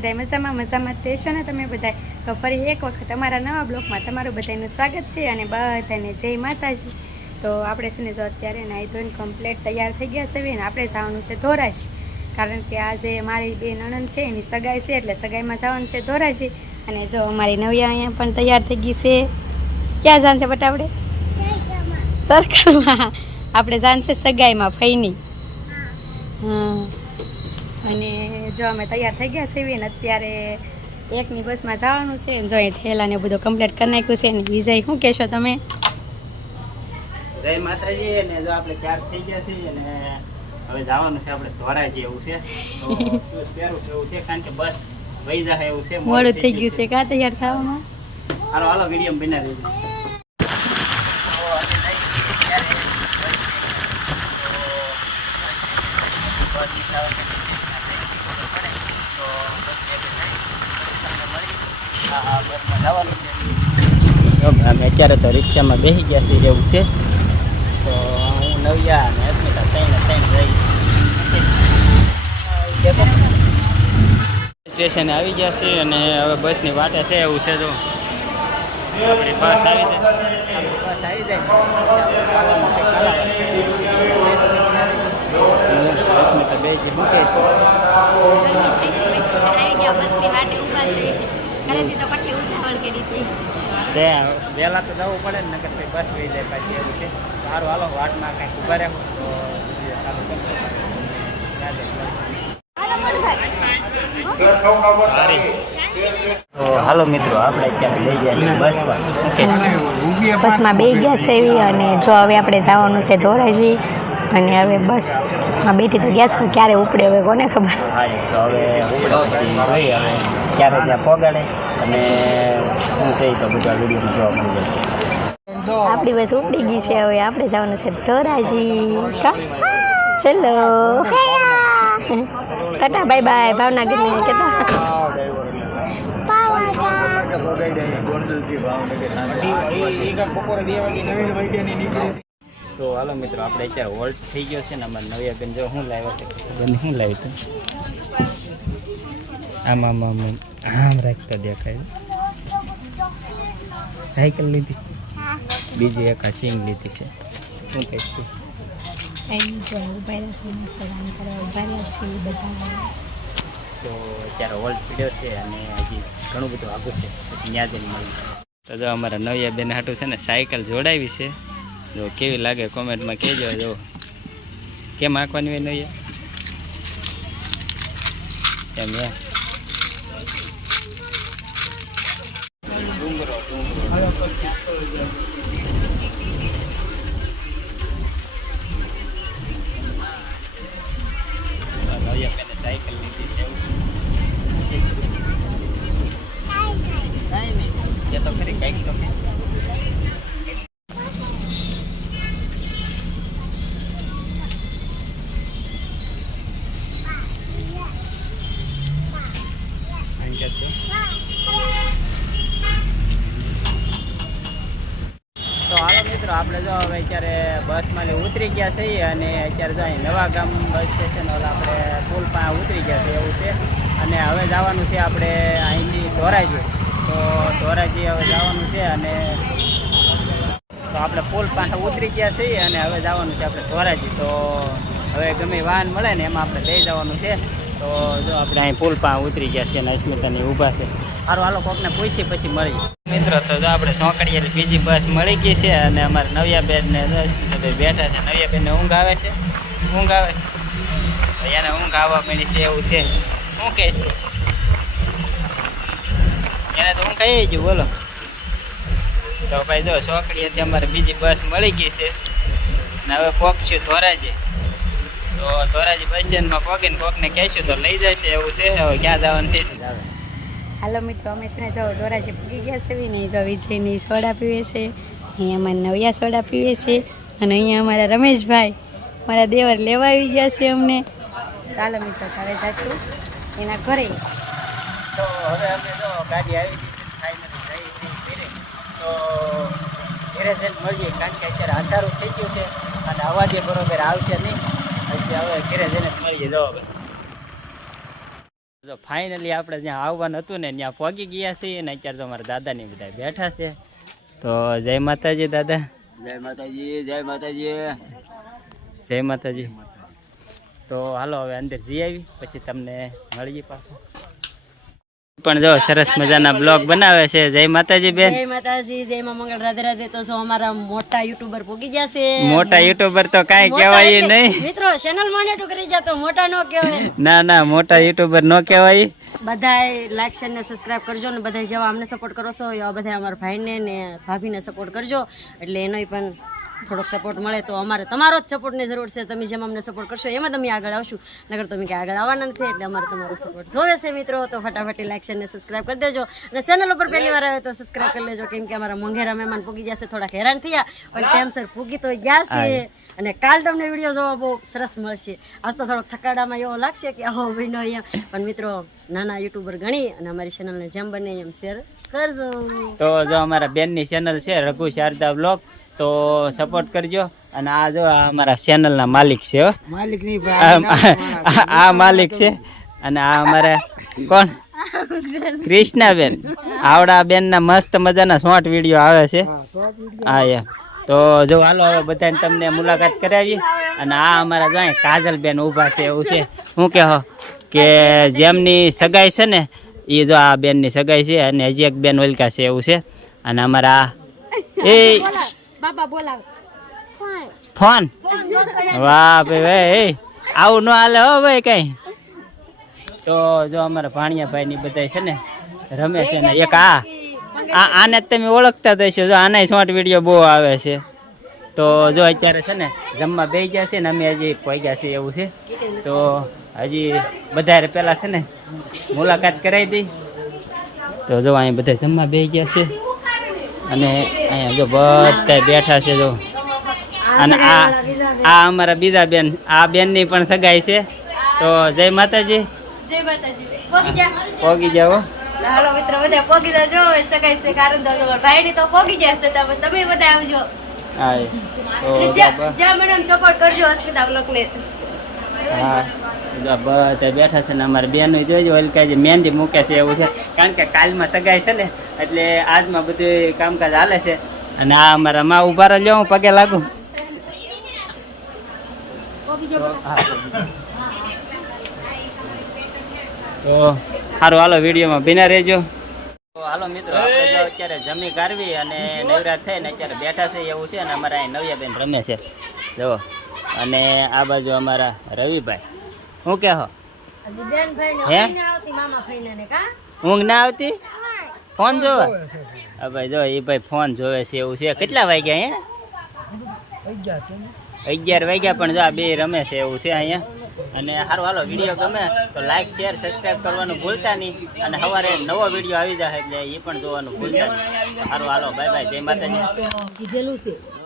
બધા મજામાં મજામાં જ દેશો ને તમે બધા તો ફરી એક વખત અમારા નવા બ્લોકમાં તમારું બધાનું સ્વાગત છે અને બધાને જય માતાજી. તો આપણે છે ને જો અત્યારે નાહી ધોઈને કમ્પ્લેટ તૈયાર થઈ ગયા છે ને આપણે જવાનું છે ધોરાજી. કારણ કે આજે મારી બે નણંદ છે એની સગાઈ છે એટલે સગાઈમાં જવાનું છે ધોરાજી. અને જો અમારી નવ્યા અહીંયા પણ તૈયાર થઈ ગઈ છે. ક્યાં જાણ છે બટ આપણે સરકારમાં આપણે જાણ છે સગાઈમાં ફઈની. હા. અને જો અમે તૈયાર થઈ ગયા છીએ ને અત્યારે એકની બસમાં જવાનું છે. જો એ ઠેલાને બધું કમ્પ્લીટ કરી નાખ્યું છે ને વિજય શું કહેશો તમે? જય માતાજી અને જો આપણે ચાર થઈ ગયા છીએ અને હવે જવાનું છે આપણે ધોરાજી એવું છે. એવું છે? કારણ કે બસ વહી જાય એવું છે મોડું થઈ ગયું છે. કાં તૈયાર થવામાં? હાલો હાલો વીડિયો બનાવી અમે અત્યારે તો રિક્ષામાં બેસી ગયા છીએ એવું છે. તો હું નવ્યા અને અસ્મિતા ત્રણે ત્રણ જઈશ સ્ટેશને આવી ગયા છે અને હવે બસની વાટે છે એવું છે તો આપણી બસ આવી જાય. બસ આવી જાય પછી આપણે જવાનું છે કાલાવડ. હું અસ્મિતા બે જે મૂકે છે. વહેલા તો જવું પડે ને નકર બસ વહી જાય પાછી એવું છે. સારું હાલો, વાટમાં કાંઈક ઊભા હાલો મિત્રો, આપણે અત્યારે લઈ ગયા છીએ બસ પર. બસમાં બે ગયા એવી અને જો હવે આપણે જવાનું છે ધોરાજી અને હવે બસ. આ બેઠી તો ગેસ ક્યારે ઉપડે હવે કોને ખબર? ક્યારે ત્યાં પગાડે અને હું છે તો બધા વીડિયો જોવા મળી જાય આપણી બસ ઉપડી ગઈ છે હવે આપણે જવાનું છે ધોરાજી ચલો. Tata, bye bye. ભાવનગરની કેતા તો હાલો મિત્રો, આપણે અત્યારે હોલ્ટ થઈ ગયો છે ને અમારે નવી બેન જો શું લાવ્યો છે? બેન, શું લાવ્યું તું આમ આમ આમ આમ રાખતા દેખાય. સાયકલ લીધી? બીજી એક સિંગ લીધી છે. શું કહીશ તું તો અત્યારે હોલ્ટ પીડ્યો છે અને હજી ઘણું બધું આગું છે. પછી ત્યાં જઈને મળી તો જો અમારા નવ્યા બેન હાટું છે ને સાયકલ જોડાવી છે. જો કેવી લાગે કોમેન્ટમાં કહેજો જો. કેમ આંકવાની હોય નહીં એમ બેને સાયકલ લીધી છે નહીં એ તો ખરી કંઈક તો મિત્રો આપણે જો હવે અત્યારે બસમાં ઉતરી ગયા છીએ અને અત્યારે જો અહીં નવા ગામ બસ સ્ટેશન ઓલા આપણે પુલ પાસે ઉતરી ગયા છે એવું છે. અને હવે જવાનું છે આપણે અહીંથી ધોરાજી. તો ધોરાજી હવે જવાનું છે અને તો આપણે પુલ પાસે ઉતરી ગયા છીએ અને હવે જવાનું છે આપણે ધોરાજી. તો હવે ગમે વાહન મળે ને એમાં આપણે લઈ જવાનું છે. તો જો આપણે અહીં પુલ પા ઉતરી ગયા છીએ અને અસ્મિતાની ઊભા છે. સારું હાલો, કોકને પૂછી પછી મળી મિત્રો, તો જો આપણે સોંકડીએ બીજી બસ મળી ગઈ છે અને અમારે નવ્યા બેનને બેઠા છે નવ્યા બેનને ઊંઘ આવે છે? ઊંઘ આવે છે? એને ઊંઘ આવવા મળી છે એવું છે. શું કહીશ તું? એને તો ઊંઘ કહી જ બોલો. તો ભાઈ જો સોકડીએથી અમારે બીજી બસ મળી ગઈ છે. ને હવે પહોંચશું ધોરાજી. તો ધોરાજી બસ સ્ટેન્ડમાં પહોંચીને કોકને કહેશું તો લઈ જશે એવું છે? હવે ક્યાં જવાનું છે? હાલો મિત્રો અમે છે ને જો ધોરાજી પૂગી ગયા છે ને જો વિજયની સોડા પીવે છે અહીંયા અમારે નવિયા સોડા પીવે છે અને અહીંયા અમારા રમેશભાઈ મારા દેવર લેવા આવી ગયા છે અમને. ચાલો મિત્રો ઘરે જશું એના ઘરે. તો હવે અમે જો ગાડી આવી ગઈ છે ફાઇનલી જઈએ છીએ ઘરે. તો ઘરે જઈને મળીએ કારણ કે અત્યારે અંધારું થઈ ગયું છે અને અવાજે બરોબર આવશે નહીં. હવે ઘરે જઈને મળીએ. જો તો ફાઇનલી આપણે જ્યાં આવવાનું હતું ને ત્યાં પહોંચી ગયા છીએ ને અત્યારે તો અમારા દાદાની બધા બેઠા છે. તો જય માતાજી દાદા. જય માતાજી જય માતાજી. જય માતાજી. તો હાલો હવે અંદર જઈ આવી પછી તમને મળીએ પાછું. પણ જો સરસ મજાના બ્લોગ બનાવે છે. જય માતાજી બેન. જય માતાજી જય માં મંગળ. રાધે રાધે. તો શું અમારા મોટા યુટ્યુબર પોગી ગયા છે. મોટા યુટ્યુબર તો કાઈ કહેવાય નહીં. મિત્રો ચેનલ મોનેટો કરી જાતો મોટા નો કહેવાય. ના ના મોટા યુટ્યુબર નો કહેવાય. બધાય લાઈક શેર ને સબસ્ક્રાઇબ કરજો ને બધાય જેવા અમને સપોર્ટ કરો છો એવા બધા અમારા ભાઈને ને ભાભીને સપોર્ટ કરજો. એટલે એનોય પણ થોડોક સપોર્ટ મળે તો અમારે તમારો જ સપોર્ટની જરૂર છે. તમે જેમ અમને સપોર્ટ કરશો એમાં તમે આગળ આવશું. નગર તમે કે આગળ આવવાના નથી એટલે અમારે તમારો સપોર્ટ જોવે છે મિત્રો. તો ફટાફટ લાઈક છે ને સબસ્ક્રાઇબ કરી દેજો. અને ચેનલ ઉપર પહેલી વાર આવે તો સબસ્ક્રાઇબ કરી લેજો કેમ કે અમારા મોંઘેરા મહેમાન પૂગી જશે થોડાક હેરાન થયા. પણ ટાઈમસર પૂગી તો ગયા છે. અને કાલ તમને વીડિયો જોવા બહુ સરસ મળશે. આજ તો થોડોક થકાડામાં એવો લાગશે કે આવો વિનો એમ. પણ મિત્રો નાના યુટ્યુબર ગણી અને અમારી ચેનલને જેમ બને એમ શેર કરજો. તો જો અમારા બેનની ચેનલ છે રઘુ શારદા બ્લોગ તો સપોર્ટ કરજો. અને આ જો આ અમારા ચેનલના માલિક છે હો. માલિક નહીં આ માલિક છે. અને આ અમારે કોણ? કૃષ્ણાબેન. આવડા બેનના મસ્ત મજાના શોર્ટ વીડિયો આવે છે. હા યા. તો જો હાલો હવે બધાને તમને મુલાકાત કરાવી અને આ અમારા જાય કાજલબેન ઊભા છે એવું છે. શું કહો કે જેમની સગાઈ છે ને એ જો આ બેનની સગાઈ છે અને હજી એક બેન ઓલકા છે એવું છે. અને અમારા એ બાબા બોલાવ. ફોન. વાહ ભાઈ ભાઈ આવું ન હાલે હો ભાઈ કઈ. તો જો અમારા ભાણિયા ભાઈ ની બધા છે ને રમે છે ને. એક આ આ આને જ તમે ઓળખતા થશો જો આના શોર્ટ વીડિયો બહુ આવે છે. તો જો અત્યારે છે ને જમવા બે ગયા છે ને અમે હજી પહોંચ્યા છે એવું છે. તો હજી બધા પહેલાં છે ને મુલાકાત કરાવી દઈ. તો જો અહીં બધા જમવા બે ગયા છે. અને અહીંયા જો બધા બેઠા છે જો. અને આ આ અમારા બીજા બેન આ બેનની પણ સગાઈ છે. તો જય માતાજી. જય માતાજી. પોગી જાઓ હાલો મિત્રો બધા પોગી જાજો સગાઈ છે કારણ તો પોગી જશે તમે તમે બધા આવજો. હા તો મેડમ સપોર્ટ કરજો અસ્મિતા બ્લોક હા. બધા બેઠા છે ને અમારે બેન જોઈજો હલકા જે મહેંદી મૂકે છે એવું છે. કારણ કે કાલમાં સગાઈ છે ને એટલે આજમાં બધું કામકાજ હાલે છે. અને આ અમારા માં ઊભા રહ્યો હું પગે લાગુ. તો સારું હાલો વિડીયોમાં બિના રહેજો. તો હાલો મિત્રો આપણે જો અત્યારે જમી કાઢવી અને નવરાત થઈને અત્યારે બેઠા છે એવું છે અને અમારા અહીં નવ્યાબેન રમે છે. જો અને આ બાજુ અમારા રવિભાઈ. શું કે હો? બેન ભાઈ ને હે? ના આવતી મામા ભાઈ ને કા? ઊંઘ ના આવતી? ફોન જોવે? હા ભાઈ. જો એ ભાઈ ફોન જોવે છે એવું છે. કેટલા વાગ્યા અહીંયા? અગિયાર વાગ્યા પણ જો આ બે રમે છે એવું છે અહીંયા. અને સારું હાલો વીડિયો ગમે તો લાઈક શેર સબસ્ક્રાઈબ કરવાનું ભૂલતા નહીં. અને સવારે નવો વીડિયો આવી જાય એટલે એ પણ જોવાનું ભૂલતા નહીં. સારું હાલો બાય બાય જય માતાજી. કીધેલું છે.